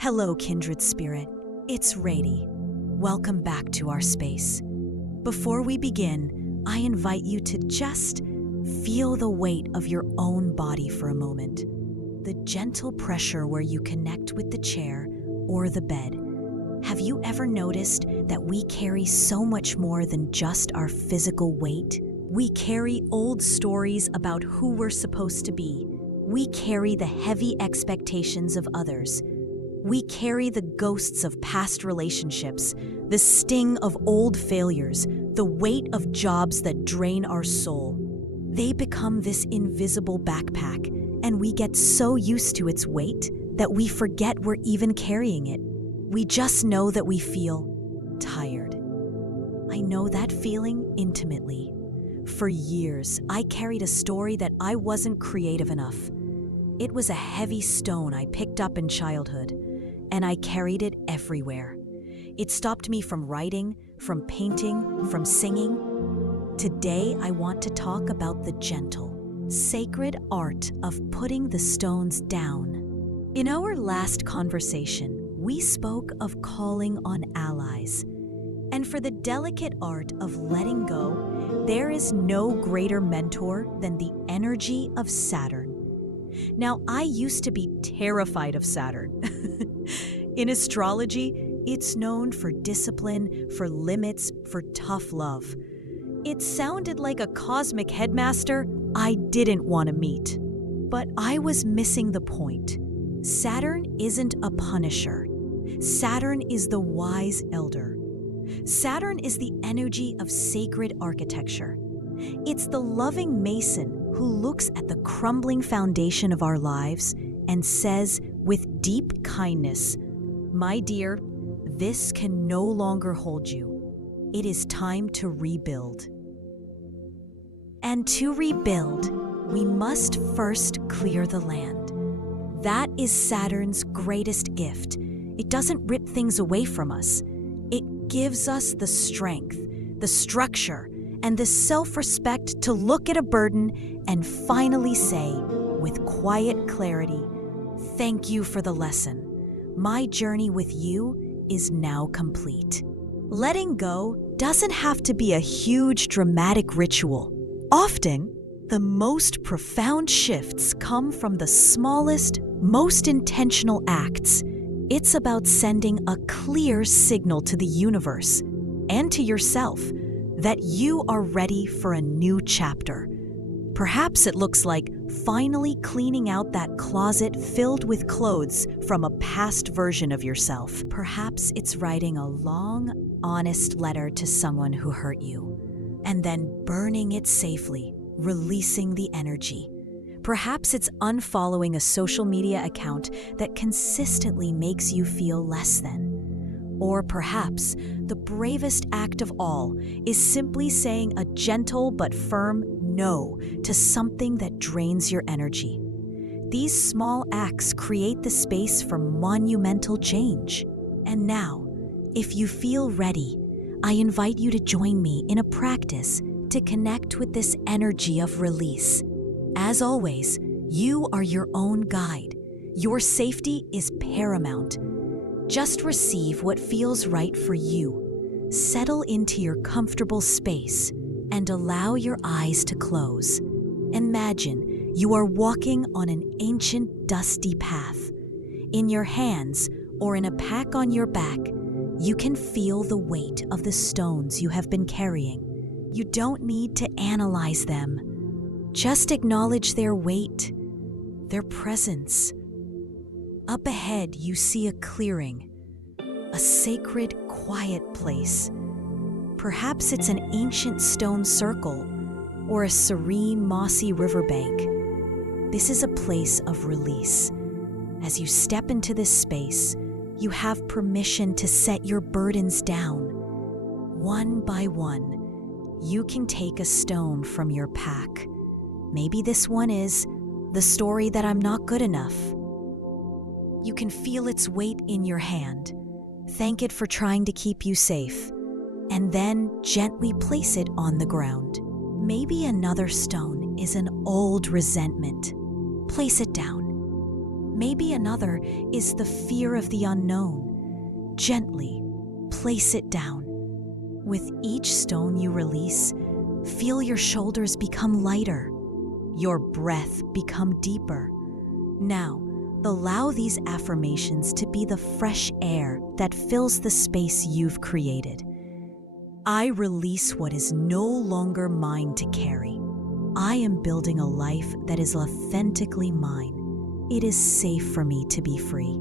Hello, kindred spirit. It's Reidi. Welcome back to our space. Before we begin, I invite you to just feel the weight of your own body for a moment. The gentle pressure where you connect with the chair or the bed. Have you ever noticed that we carry so much more than just our physical weight? We carry old stories about who we're supposed to be. We carry the heavy expectations of others. We carry the ghosts of past relationships, the sting of old failures, the weight of jobs that drain our soul. They become this invisible backpack, and we get so used to its weight that we forget we're even carrying it. We just know that we feel tired. I know that feeling intimately. For years, I carried a story that I wasn't creative enough. It was a heavy stone I picked up in childhood, and I carried it everywhere. It stopped me from writing, from painting, from singing. Today, I want to talk about the gentle, sacred art of putting the stones down. In our last conversation, we spoke of calling on allies. And for the delicate art of letting go, there is no greater mentor than the energy of Saturn. Now, I used to be terrified of Saturn. In astrology, it's known for discipline, for limits, for tough love. It sounded like a cosmic headmaster I didn't want to meet. But I was missing the point. Saturn isn't a punisher. Saturn is the wise elder. Saturn is the energy of sacred architecture. It's the loving mason who looks at the crumbling foundation of our lives and says with deep kindness, "My dear, this can no longer hold you. It is time to rebuild." And to rebuild, we must first clear the land. That is Saturn's greatest gift. It doesn't rip things away from us. It gives us the strength, the structure, and the self-respect to look at a burden and finally say, with quiet clarity, "Thank you for the lesson. My journey with you is now complete." Letting go doesn't have to be a huge, dramatic ritual. Often, the most profound shifts come from the smallest, most intentional acts. It's about sending a clear signal to the universe and to yourself that you are ready for a new chapter. Perhaps it looks like finally cleaning out that closet filled with clothes from a past version of yourself. Perhaps it's writing a long, honest letter to someone who hurt you, and then burning it safely, releasing the energy. Perhaps it's unfollowing a social media account that consistently makes you feel less than. Or perhaps the bravest act of all is simply saying a gentle but firm no to something that drains your energy. These small acts create the space for monumental change. And now, if you feel ready, I invite you to join me in a practice to connect with this energy of release. As always, you are your own guide. Your safety is paramount. Just receive what feels right for you. Settle into your comfortable space and allow your eyes to close. Imagine you are walking on an ancient, dusty path. In your hands or in a pack on your back, you can feel the weight of the stones you have been carrying. You don't need to analyze them. Just acknowledge their weight, their presence. Up ahead, you see a clearing, a sacred, quiet place. Perhaps it's an ancient stone circle or a serene, mossy riverbank. This is a place of release. As you step into this space, you have permission to set your burdens down. One by one, you can take a stone from your pack. Maybe this one is the story that I'm not good enough. You can feel its weight in your hand. Thank it for trying to keep you safe. And then gently place it on the ground. Maybe another stone is an old resentment. Place it down. Maybe another is the fear of the unknown. Gently place it down. With each stone you release, feel your shoulders become lighter, your breath become deeper. Now, allow these affirmations to be the fresh air that fills the space you've created. I release what is no longer mine to carry. I am building a life that is authentically mine. It is safe for me to be free.